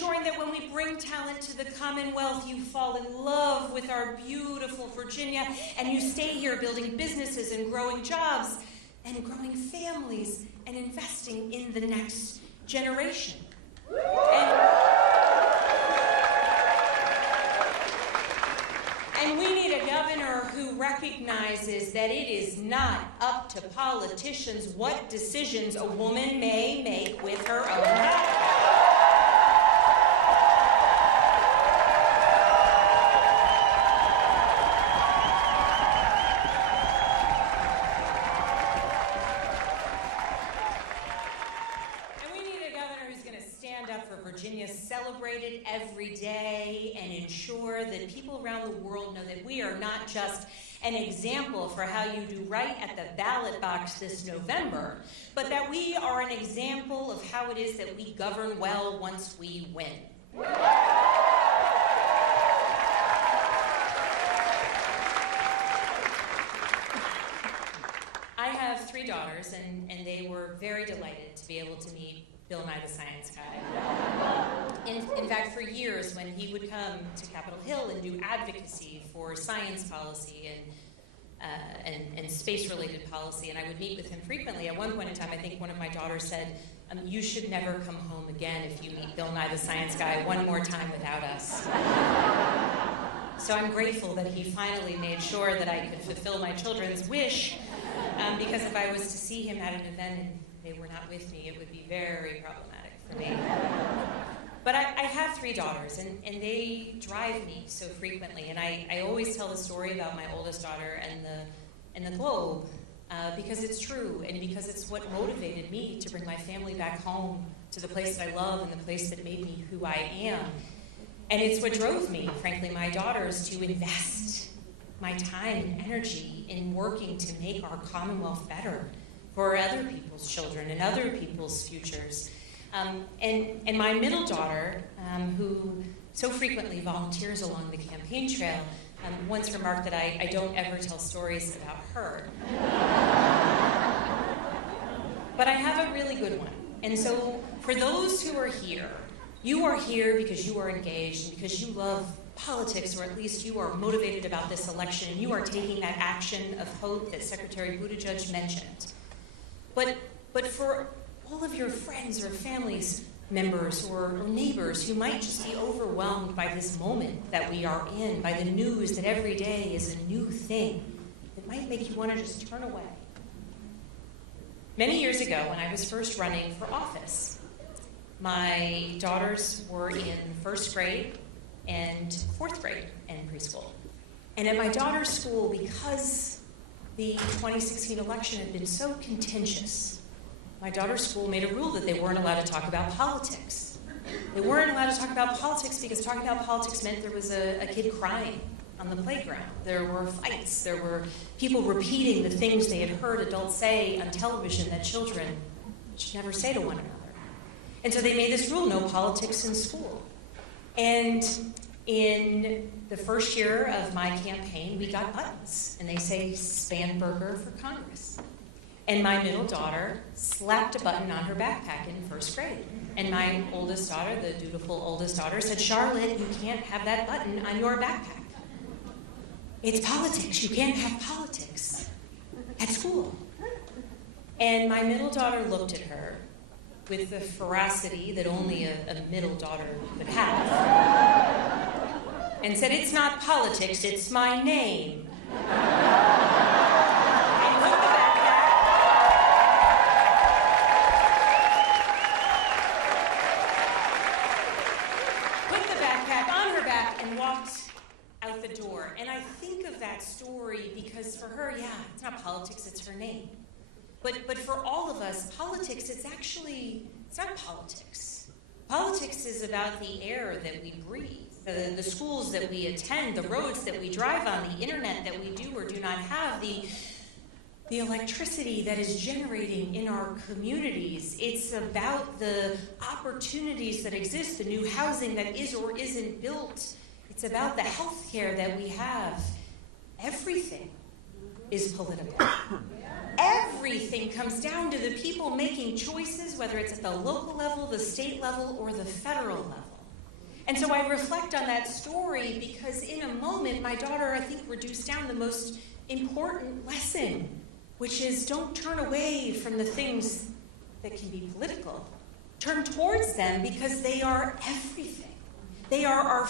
ensuring that when we bring talent to the Commonwealth, you fall in love with our beautiful Virginia, and you stay here building businesses and growing jobs and growing families and investing in the next generation. And we need a governor who recognizes that it is not up to politicians what decisions a woman may make with her own body. Virginia celebrated every day and ensure that people around the world know that we are not just an example for how you do right at the ballot box this November, but that we are an example of how it is that we govern well once we win. I have 3 daughters, and they were very delighted to be able to meet Bill Nye the Science Guy. In fact, for years, when he would come to Capitol Hill and do advocacy for science policy and space-related policy, and I would meet with him frequently, at one point in time, I think one of my daughters said, you should never come home again if you meet Bill Nye the Science Guy one more time without us. So I'm grateful that he finally made sure that I could fulfill my children's wish, because if I was to see him at an event and they were not with me, it would be very problematic for me. But I have 3 daughters, and they drive me so frequently. And I always tell the story about my oldest daughter and the globe, because it's true, and because it's what motivated me to bring my family back home to the place that I love and the place that made me who I am. And it's what drove me, frankly, my daughters, to invest my time and energy in working to make our Commonwealth better for other people's children and other people's futures. And my middle daughter, who so frequently volunteers along the campaign trail, once remarked that I don't ever tell stories about her. But I have a really good one. And so for those who are here, you are here because you are engaged and because you love politics, or at least you are motivated about this election, and you are taking that action of hope that Secretary Buttigieg mentioned. But for all of your friends or families members or neighbors who might just be overwhelmed by this moment that we are in, by the news that every day is a new thing, it might make you want to just turn away. Many years ago, when I was first running for office, my daughters were in 1st grade and 4th grade and preschool. And at my daughter's school, because the 2016 election had been so contentious, my daughter's school made a rule that they weren't allowed to talk about politics. They weren't allowed to talk about politics because talking about politics meant there was a kid crying on the playground. There were fights. There were people repeating the things they had heard adults say on television that children should never say to one another. And so they made this rule, no politics in school. And in the first year of my campaign, we got buttons, and they say Spanberger for Congress. And my middle daughter slapped a button on her backpack in 1st grade. And my oldest daughter, the dutiful oldest daughter, said, "Charlotte, you can't have that button on your backpack. It's politics. You can't have politics at school." And my middle daughter looked at her with the ferocity that only a middle daughter could have, and said, "It's not politics, it's my name." Put the backpack on her back and walked out the door. And I think of that story because for her, yeah, it's not politics, it's her name. But for all of us, politics, it's not politics. Politics is about the air that we breathe, the schools that we attend, the roads that we drive on, the internet that we do or do not have, the electricity that is generating in our communities. It's about the opportunities that exist, the new housing that is or isn't built. It's about the health care that we have. Everything is political. Everything comes down to the people making choices, whether it's at the local level, the state level, or the federal level. And so I reflect on that story because in a moment, my daughter, I think, reduced down the most important lesson, which is don't turn away from the things that can be political. Turn towards them because they are everything. They are our